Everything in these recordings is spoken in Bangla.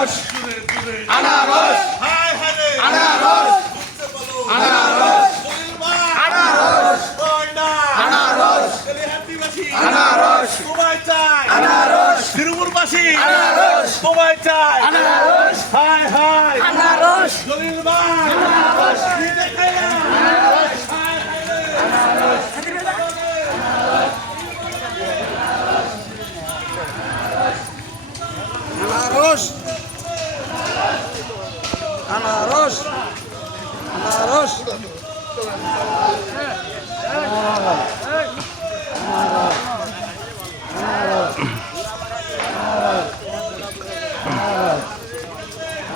আনারস। আনারস। আনারস। আনারস। আনারস। আনারস। আনারস। তোমায় চাই আনারস। তিরুপুরবাসী আনারস। তোমায় চাই। আনারস। হায় হায় আনারস। জলিল ভাই আনারস। হায় রে আনারস আনারস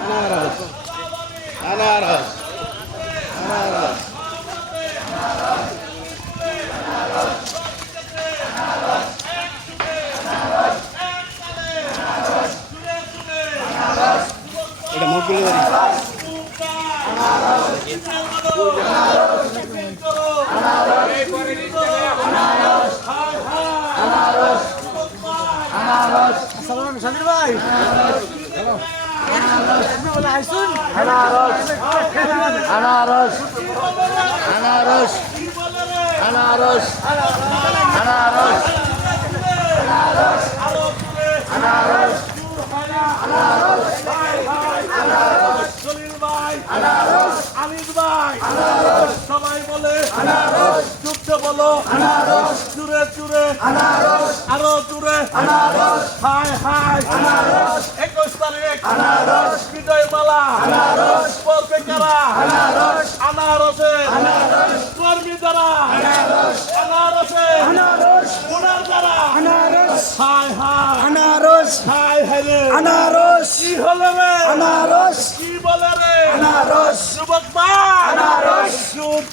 আনারস আনারস। আনারস। শামির ভাই আনারস। আনারস। আনারস। আনারস। আমির ভাই সবাই বলে চুপতে বলো চুরে চুরে আরও চুরে হাই হাই একুশ তারিখ। বিজয় মালা পড়বে কারা? আনারসে। কর্মী দ্বারা আনারসে। ওনার দ্বারা হাই হাই আনারস। হাই হাই আনারস। কি হলো রে? আনারস। কি বলে রে? আনারস যুবক ভাই আনারস।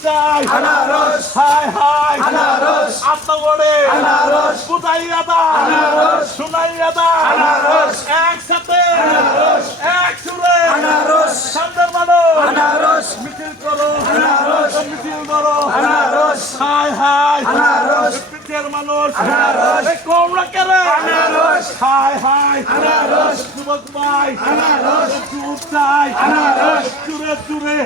চাই আনারস হাই হাই আনারস। আত্মগড়ে আনারস। বুঝাইয়া দা আনারস। শুনাইয়া দা আনারস। একসাথে আনারস। এক সুরে আনারস। সামনের মানুষ আনারস মিছিল করো আনারস। মিছিল করো আনারস। হাই হাই আনারস। পিঠের মানুষ। কেরে আনারস। হাই হাই আনারস। যুবক ভাই। চাই আনারস। চুরে চুরে